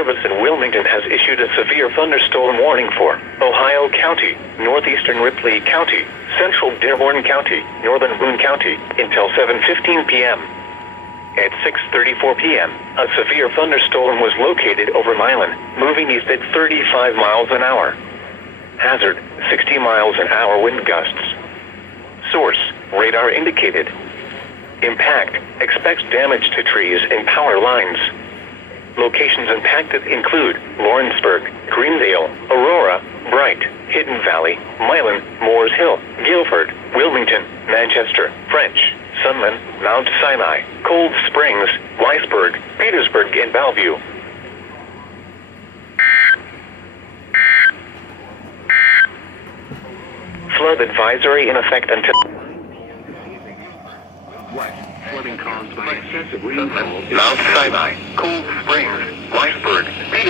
Service in Wilmington has issued a severe thunderstorm warning for Ohio County, northeastern Ripley County, central Dearborn County, northern Boone County, until 7:15 p.m. At 6:34 p.m., a severe thunderstorm was located over Milan, moving east at 35 miles an hour. Hazard, 60 miles an hour wind gusts. Source, radar indicated. Impact, expects damage to trees and power lines. Locations impacted include Lawrenceburg, Greendale, Aurora, Bright, Hidden Valley, Milan, Moores Hill, Guilford, Wilmington, Manchester, French, Sunland, Mount Sinai, Cold Springs, Weisburg, Petersburg, and Bellevue. Flood advisory in effect until Flooding caused by excessive rainfall. Mount Sinai, Cold Springs, Weisburg, Petersburg.